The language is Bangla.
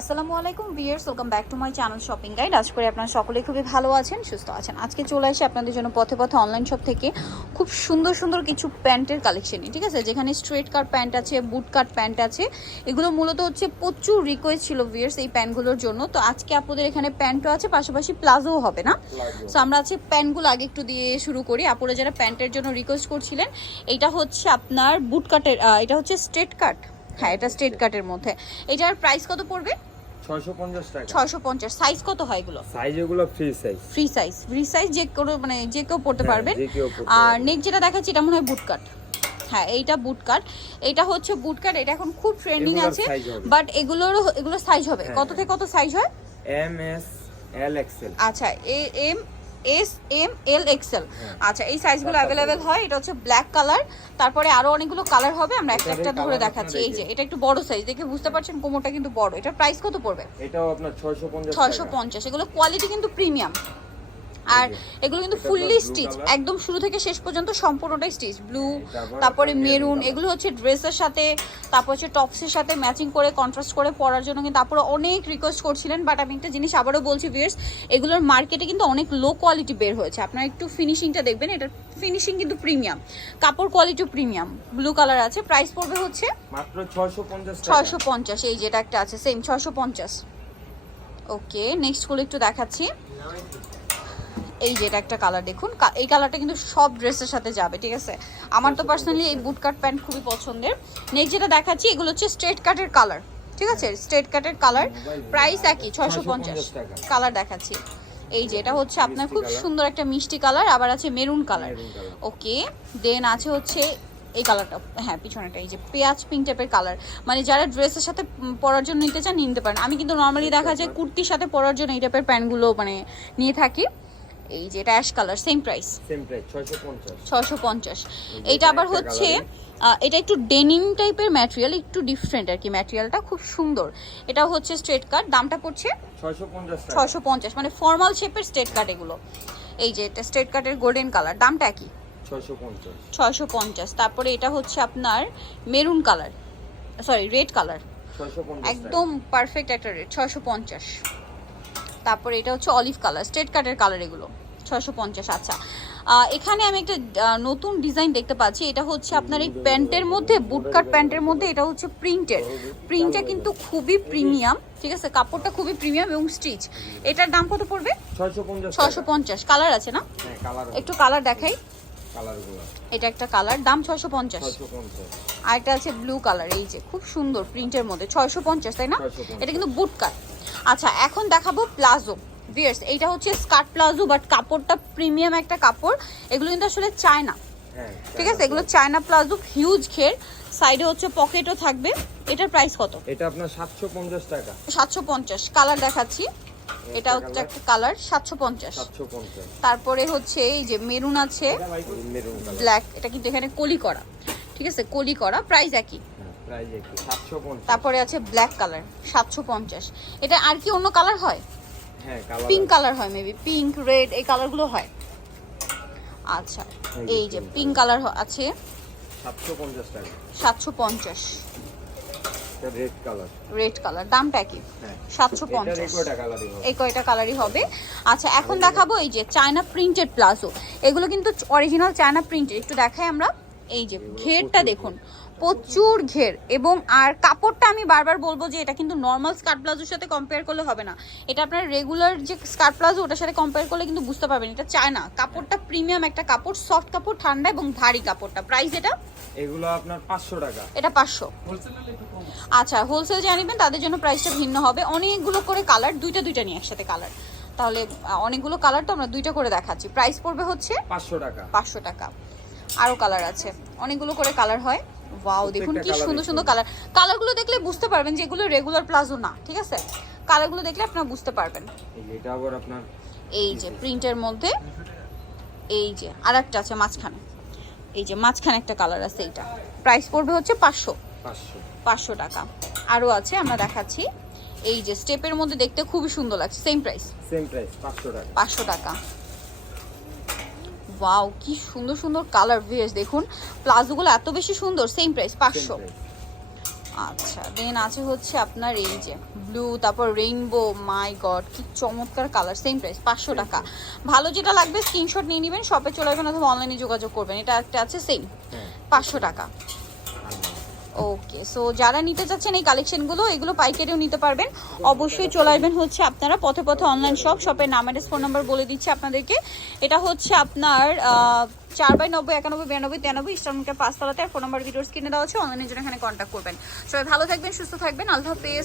আসসালামু আলাইকুম viewers, welcome back to my channel shopping guide. আশা করি আপনারা সকলেই খুবই ভালো আছেন, সুস্থ আছেন। আজকে চলে আসি আপনাদের জন্য পথে পথে অনলাইন শপ থেকে খুব সুন্দর সুন্দর কিছু প্যান্টের কালেকশন, ঠিক আছে, যেখানে স্ট্রেট কাট প্যান্ট আছে, বুট কাট প্যান্ট আছে। এগুলো মূলত হচ্ছে প্রচুর রিকোয়েস্ট ছিল ভিউয়ার্স এই প্যান্টগুলোর জন্য। তো আজকে আপনাদের এখানে প্যান্টও আছে, পাশাপাশি প্লাজোও হবে না। সো আমরা আছে প্যান্টগুলো আগে একটু দিয়ে শুরু করি। আপুরা যারা প্যান্টের জন্য রিকোয়েস্ট করছিলেন, এটা হচ্ছে আপনার বুট কাটের, এটা হচ্ছে স্ট্রেট কাট। হ্যাঁ, এটা স্ট্রেট কাটের মধ্যে। এটার প্রাইস কত পড়বে? 650 টাকা। 650। সাইজ কত হয় এগুলো? সাইজ এগুলো ফ্রি সাইজ। ফ্রি সাইজ যে কোনো মানে যে কেউ পড়তে পারবেন। আর নেক্সট যেটা দেখাচ্ছি এটা মনে হয় বুট কাট। হ্যাঁ, এইটা বুট কাট। এটা হচ্ছে বুট কাট, এটা এখন খুব ট্রেন্ডিং আছে। বাট এগুলোর সাইজ হবে কত থেকে কত সাইজ হয়? M S L XL. আচ্ছা, M S M L XL. আচ্ছা, এই সাইজগুলো অ্যাভেলেবেল হয়। এটা হচ্ছে ব্ল্যাক কালার, তারপরে আরো অনেকগুলো কালার হবে। আমরা একটা একটা ধরে দেখাচ্ছি। এই যে এটা একটু বড় সাইজ, দেখে বুঝতে পারছেন কোমরটা কিন্তু বড়। এটার প্রাইস কত পড়বে? এটাও আপনার 650 650। এগুলো কোয়ালিটি কিন্তু প্রিমিয়াম, আর এগুলো কিন্তু ফুললি স্টিচ, একদম শুরু থেকে শেষ পর্যন্ত সম্পূর্ণটাই স্টিচ। ব্লু, তারপরে মেরুন, এগুলো হচ্ছে ড্রেসের সাথে, তারপর হচ্ছে টপসের সাথে ম্যাচিং করে কন্ট্রাস্ট করে পরার জন্য কিন্তু আপনারা অনেক রিকোয়েস্ট করছিলেন। বাট আমি একটা জিনিস আবারও বলছি ভিউয়ার্স, এগুলোর মার্কেটে কিন্তু অনেক লো কোয়ালিটি বের হয়েছে। আপনারা একটু ফিনিশিংটা দেখবেন, এটার ফিনিশিং কিন্তু প্রিমিয়াম, কাপড় কোয়ালিটিও প্রিমিয়াম। ব্লু কালার আছে, প্রাইস পড়বে হচ্ছে মাত্র 650 টাকা। 650। এই যেটা একটা আছে সেম 650। ওকে, নেক্সট গুলো একটু দেখাচ্ছি। এই যে এটা একটা কালার দেখুন, এই কালারটা কিন্তু সব ড্রেসের সাথে যাবে, ঠিক আছে। আমার তো পার্সোনালি এই বুট কাট প্যান্ট খুবই পছন্দের। নেক্সট যেটা দেখাচ্ছি, এগুলো হচ্ছে স্ট্রেট কাটের কালার, ঠিক আছে, স্ট্রেট কাটের কালার। প্রাইস একই 650 কালার দেখাচ্ছি। এই যে এটা হচ্ছে আপনার খুব সুন্দর একটা মিষ্টি কালার, আবার আছে মেরুন কালার। ওকে, দেন আছে হচ্ছে এই কালারটা, হ্যাঁ পিছনেটা, এই যে পেঁয়াজ পিঙ্ক টাইপের কালার। মানে যারা ড্রেসের সাথে পরার জন্য নিতে চান নিতে পারেন। আমি কিন্তু নর্মালি দেখা যায় কুর্তির সাথে পরার জন্য এই টাইপের প্যান্টগুলো মানে নিয়ে থাকি। এই যে এটা অ্যাশ কালার, সেম প্রাইস 650। এইটা আবার হচ্ছে এটা একটু ডেনিম টাইপের ম্যাটেরিয়াল, একটু ডিফারেন্ট আর কি, ম্যাটেরিয়ালটা খুব সুন্দর। এটা হচ্ছে স্ট্রেট কাট, দামটা পড়ছে 650, মানে ফর্মাল শেপের স্ট্রেট কাট এগুলো। এই যে এটা স্ট্রেট কাটের গোল্ডেন কালার, দামটা কি? 650। তারপরে এটা হচ্ছে আপনার maroon colour, sorry red colour, একদম পারফেক্ট একটা রেড, 650। তারপরে এটা হচ্ছে অলিভ কালার, স্ট্রেট কাটের কালার, এগুলো 650। আচ্ছা, এখানে আমি একটা নতুন ডিজাইন দেখতে পাচ্ছি। এটা হচ্ছে আপনার এই প্যান্টের মধ্যে, বুট কাট প্যান্টের মধ্যে, এটা হচ্ছে প্রিন্টটা কিন্তু খুবই প্রিমিয়াম, ঠিক আছে, কাপড়টা খুবই প্রিমিয়াম এবং স্টিচ। এটার দাম কত পড়বে? 650। কালার আছে না? একটু কালার দেখাই। এটা একটা কালার, দাম 650। আর একটা আছে ব্লু কালার, এই যে খুব সুন্দর প্রিন্টের মধ্যে, 650, তাই না? এটা কিন্তু বুট কাট। আচ্ছা, এখন দেখাবো প্লাজো ভিউয়ার্স। এইটা হচ্ছে স্কার্ট প্লাজো, বাট কাপড়টা প্রিমিয়াম একটা কাপড়। এগুলো কিন্তু আসলে চায়না, ঠিক আছে, এগুলো চায়না প্লাজো, হিউজ ঘের, সাইডে হচ্ছে পকেটও থাকবে। এটার প্রাইস কত? এটা আপনার 750 টাকা। 750। কালার দেখাচ্ছি, এটা হচ্ছে একটা কালার, 750। তারপরে হচ্ছে এই যে মেরুন আছে, ব্ল্যাক, এটা কিন্তু এখানে কলি করা, ঠিক আছে, কলি করা, প্রাইস একই। তারপরে আছে ব্ল্যাক কালার, 750। এটা আর কি অন্য কালার হয়? হ্যাঁ, পিঙ্ক কালার হয়, মেবি পিঙ্ক, রেড, এই কালারগুলো হয়। আচ্ছা, এই যে পিঙ্ক কালার আছে 750 টাকা। 750। রেড কালার, দামটা কি? 750। এই কয়টা কালারই হবে। আচ্ছা, এখন দেখাবো এই যে চায়না প্রিন্টেড প্লাজো। এগুলো কিন্তু অরিজিনাল চায়না প্রিন্টেড। একটু দেখাই আমরা। এই যে ঘেরটা দেখুন, প্রচুর ঘের, এবং আর কাপড়টা আমি বারবার বলবো যে এটা কিন্তু নর্মাল স্কার্ট প্লাজোর সাথে কম্পেয়ার করলে হবে না। এটা আপনার রেগুলার যে স্কার্ট প্লাজো ওটার সাথে কম্পেয়ার করলে কিন্তু বুঝতে পারবেন এটা চায়না। কাপড়টা প্রিমিয়াম একটা কাপড়, সফট কাপড়, ঠান্ডা এবং ভারী কাপড়টা। প্রাইস এটা এগুলো আপনার 500 টাকা। এটা 500। আচ্ছা, হোলসেল যারা নেবেন তাদের জন্য প্রাইসটা ভিন্ন হবে। অনেকগুলো করে কালার, দুইটা নিয়ে একসাথে কালার, তাহলে অনেকগুলো কালার তো আমরা দুইটা করে দেখাচ্ছি। প্রাইস পড়বে হচ্ছে 500 টাকা। 500 টাকা। আরো কালার আছে, অনেকগুলো করে কালার হয়। ওয়াও, দেখুন কি সুন্দর সুন্দর কালার। কালারগুলো দেখলে বুঝতে পারবেন যে এগুলো রেগুলার প্লাজো না, ঠিক আছে, কালারগুলো দেখলে আপনারা বুঝতে পারবেন। এটা আবার আপনার এই যে প্রিন্টের মধ্যে, এই যে আরেকটা আছে মাঝখানে, এই যে মাঝখানে একটা কালার আছে, এইটা প্রাইস পড়বে হচ্ছে 500 টাকা। আরো আছে, আমরা দেখাচ্ছি। এই যে স্টেপের মধ্যে দেখতে খুবই সুন্দর লাগছে, সেম প্রাইস 500 টাকা। ওয়াও, কি সুন্দর সুন্দর কালার ভিউয়ার্স, দেখুন প্লাজোগুলো এত বেশি সুন্দর, সেম প্রাইস 500। আচ্ছা দেন আছে হচ্ছে আপনার এই যে ব্লু, তারপর রেইনবো, মাই গড কি চমৎকার কালার, সেম প্রাইস 500 টাকা। ভালো যেটা লাগবে স্ক্রিনশট নিয়ে নেবেন, শপে চলে আসবেন অথবা অনলাইনে যোগাযোগ করবেন। এটা একটা আছে সেম হ্যাঁ 500 টাকা। ওকে, সো যারা নিতে চাচ্ছেন এই কালেকশনগুলো, এগুলো পাইকারিও নিতে পারবেন। অবশ্যই চলে আসবেন হচ্ছে আপনারা পথে পথে অনলাইন শপ, শপের নাম অ্যাড্রেস ফোন নাম্বার বলে দিচ্ছি আপনাদেরকে। এটা হচ্ছে আপনার 4/90 91 92 93 ইস্টার্ন মার্কেট 5 তলাতে। আর ফোন নাম্বার ভিডিওস কিনে দেওয়া হচ্ছে, অনলাইনের জন্য এখানে কন্ট্যাক্ট করবেন। সবাই ভালো থাকবেন, সুস্থ থাকবেন, আল্লাহ হাফেজ।